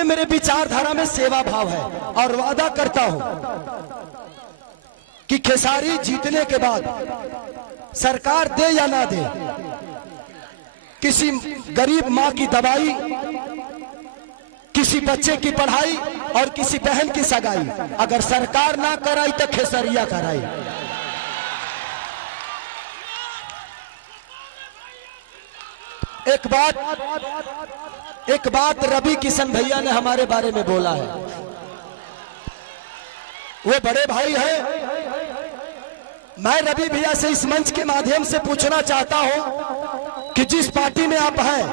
ये मेरे विचारधारा में सेवा भाव है और वादा करता हूं कि खेसारी जीतने के बाद सरकार दे या ना दे, किसी गरीब मां की दवाई, किसी बच्चे की पढ़ाई और किसी बहन की सगाई अगर सरकार ना कराई तो खेसरिया कराई। एक बात रवि किशन भैया ने हमारे बारे में बोला है, वो बड़े भाई हैं। मैं रवि भैया से इस मंच के माध्यम से पूछना चाहता हूं कि जिस पार्टी में आप हैं,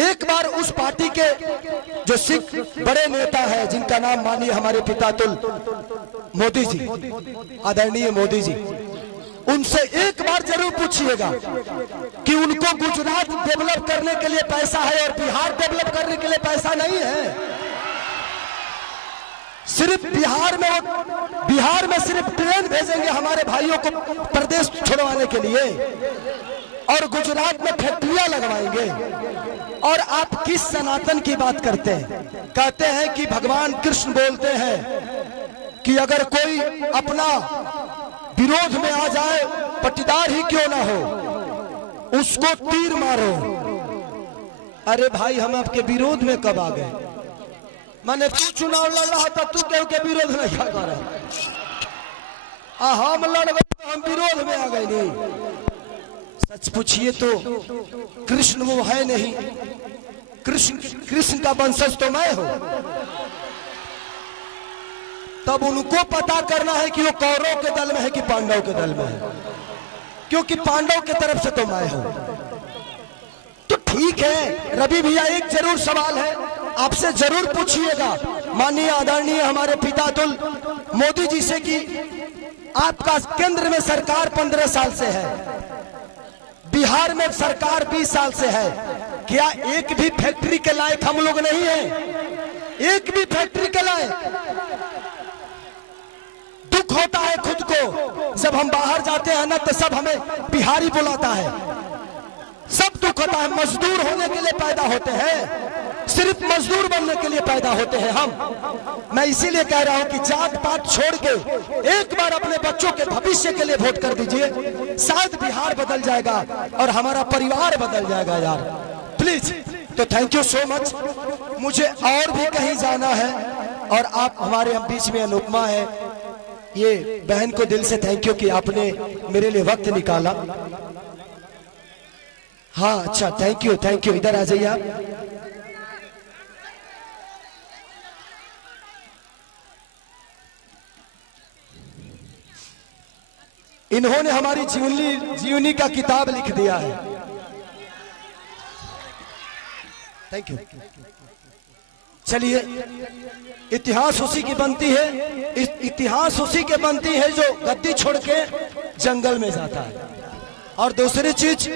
एक बार उस पार्टी के जो सिख बड़े नेता है जिनका नाम मानिए हमारे पितातुल मोदी जी, आदरणीय मोदी जी, उनसे एक बार जरूर पूछिएगा कि उनको गुजरात डेवलप करने के लिए पैसा है और बिहार डेवलप करने के लिए पैसा नहीं है। सिर्फ बिहार में सिर्फ ट्रेन भेजेंगे हमारे भाइयों को प्रदेश छुड़वाने के लिए और गुजरात में फैक्ट्रियां लगवाएंगे। और आप किस सनातन की बात करते हैं? कहते हैं कि भगवान कृष्ण बोलते हैं कि अगर कोई अपना विरोध में आ जाए, पट्टीदार ही क्यों ना हो, उसको तीर मारो। अरे भाई, हम आपके विरोध में कब आ गए? माने तू चुनाव लड़ रहा था, तू क्यों के विरोध नहीं कर रहा? हम लड़ गए तो हम विरोध में आ गए नहीं। सच पूछिए तो कृष्ण वो है नहीं, कृष्ण का वंशज तो मैं हूं। तब उनको पता करना है कि वो कौरव के दल में है कि पांडव के दल में है, क्योंकि पांडव के तरफ से तो मैं हूं। तो ठीक है रवि भैया, एक जरूर सवाल है आपसे जरूर पूछिएगा माननीय आदरणीय हमारे पितातुल मोदी जी से कि आपका केंद्र में सरकार 15 साल से है, बिहार में सरकार 20 साल से है, क्या एक भी फैक्ट्री के लायक हम लोग नहीं हैं? एक भी फैक्ट्री के लायक? दुख होता है खुद को जब हम बाहर जाते हैं ना, तो सब हमें बिहारी बुलाता है, सब दुख होता है। मजदूर होने के लिए पैदा होते हैं, सिर्फ मजदूर बनने के लिए पैदा होते हैं हम। मैं इसीलिए कह रहा हूं कि जात पात छोड़ के एक बार अपने बच्चों के भविष्य के लिए वोट कर दीजिए, शायद बिहार बदल जाएगा और हमारा परिवार बदल जाएगा यार, प्लीज। तो थैंक यू सो मच। मुझे और भी कहीं जाना है और आप हमारे हम बीच में अनुपमा है, ये बहन को दिल से थैंक यू कि आपने मेरे लिए वक्त निकाला। हाँ अच्छा, थैंक यू थैंक यू। इधर आ जाइए आप। इन्होंने हमारी जीवनी का किताब लिख दिया है। Thank you. चलिए, इतिहास उसी की बनती है, इतिहास उसी के बनती है जो गद्दी छोड़ के जंगल में जाता है। और दूसरी चीज,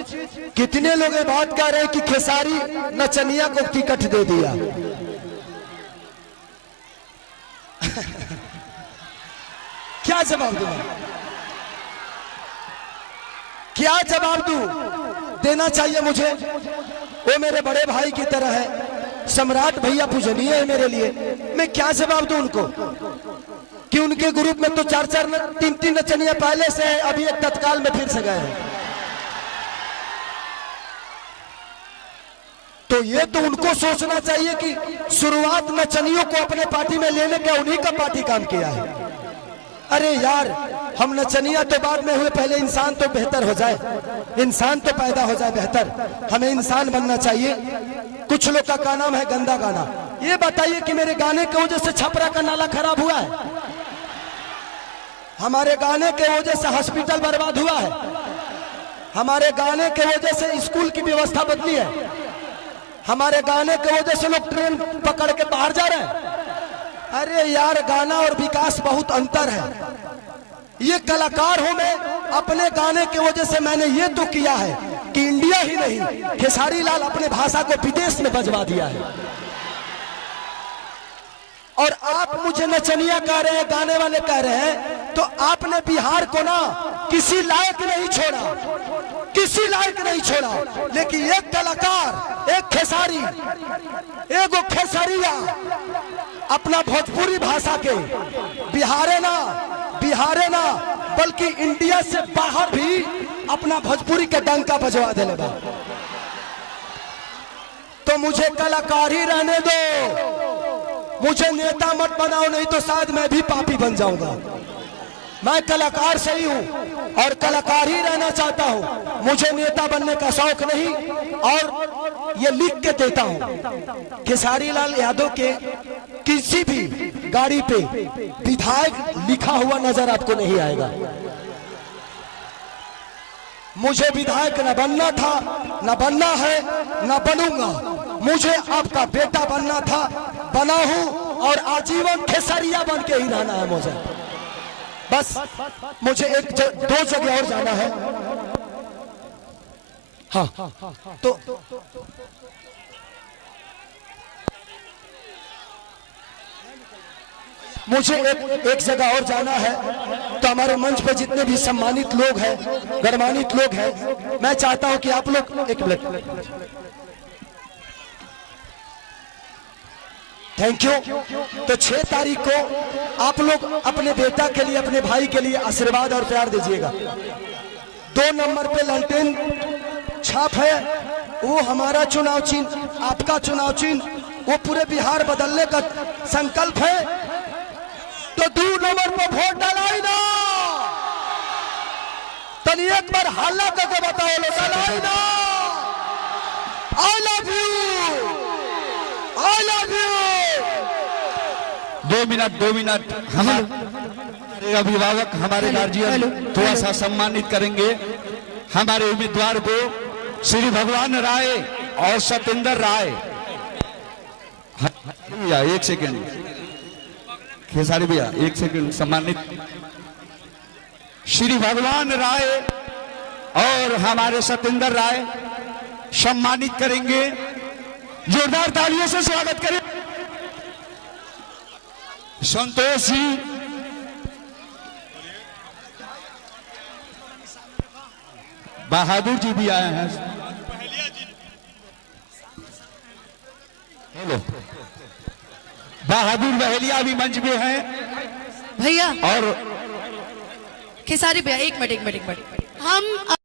कितने लोग ये बात कह रहे हैं कि खेसारी नचनिया को टिकट दे दिया। क्या जवाब दूं? क्या जवाब दूं? देना चाहिए मुझे, वो मेरे बड़े भाई की तरह है, सम्राट भैया पूजनीय है मेरे लिए। मैं क्या जवाब दूं उनको कि उनके ग्रुप में तो 4-4 3-3 नचनिया पहले से है, अभी एक तत्काल में फिर से गए हैं। तो ये तो उनको सोचना चाहिए कि शुरुआत नचनियों को अपने पार्टी में लेने का उन्हीं का पार्टी काम किया है। अरे यार, हम नचनिया तो बाद में हुए, पहले इंसान तो बेहतर हो जाए, इंसान तो पैदा हो जाए बेहतर। हमें इंसान बनना चाहिए। कुछ लोग का नाम है गंदा गाना। ये बताइए कि मेरे गाने की वजह से छपरा का नाला खराब हुआ है? हमारे गाने के वजह से हॉस्पिटल बर्बाद हुआ है? हमारे गाने के वजह से स्कूल की व्यवस्था बदली है? हमारे गाने के वजह से लोग ट्रेन पकड़ के बाहर जा रहे हैं? अरे यार, गाना और विकास बहुत अंतर है। ये कलाकार हूं मैं, अपने गाने की वजह से मैंने ये तो किया है कि इंडिया ही नहीं, खेसारी लाल अपने भाषा को विदेश में बजवा दिया है। और आप मुझे नचनिया कह रहे हैं, गाने वाले कह रहे हैं, तो आपने बिहार को ना किसी लायक नहीं छोड़ा। किसी लायक नहीं छोड़ा। लेकिन एक कलाकार, एक खेसारी, एगो खेसारिया अपना भोजपुरी भाषा के बिहारे ना बल्कि इंडिया से बाहर भी अपना भोजपुरी के डंका बजवा देने बा। तो मुझे कलाकार ही रहने दो, मुझे नेता मत बनाओ, नहीं तो शायद मैं भी पापी बन जाऊंगा। मैं कलाकार सही हूं और कलाकार ही रहना चाहता हूं, मुझे नेता बनने का शौक नहीं। और ये लिख के देता हूं, खेसारी लाल यादव के किसी भी गाड़ी पे विधायक लिखा हुआ नजर आपको नहीं आएगा। मुझे विधायक न बनना था, न बनना है, न बनूंगा। मुझे आपका बेटा बनना था, बना हूं और आजीवन खेसारिया बन के ही रहना है मुझे। बस मुझे दो जगह और जाना है। हाँ, तो मुझे एक जगह और जाना है। तो हमारे मंच पर जितने भी सम्मानित लोग हैं, गणमान्वित लोग हैं, मैं चाहता हूं कि आप लोग एक मिनट, थैंक यू। तो 6 तारीख को आप लोग अपने बेटा के लिए, अपने भाई के लिए आशीर्वाद और प्यार दीजिएगा। 2 नंबर पे लालटेन छाप है, वो हमारा चुनाव चिन्ह, आपका चुनाव चिन्ह, वो पूरे बिहार बदलने का संकल्प है। तो 2 नंबर पर वोट डालाई ना, तनी एक बार हल्ला करके बताओ लो, डालाई ना। I love you, I love you. 2 minute हमारे अभिभावक, हमारे गार्जियन थोड़ा सा सम्मानित करेंगे हमारे उम्मीदवार को, श्री भगवान राय और सतेंद्र राय। भैया 1 सेकेंड, खेसारी भैया 1 सेकेंड, सम्मानित श्री भगवान राय और हमारे सतेंद्र राय सम्मानित करेंगे। जोरदार तालियों से स्वागत करें। संतोष जी, बहादुर जी भी आए हैं। हेलो, बहादुर बहेलिया भी मंच में हैं भैया। और खेसारी भैया 1 मिनट हम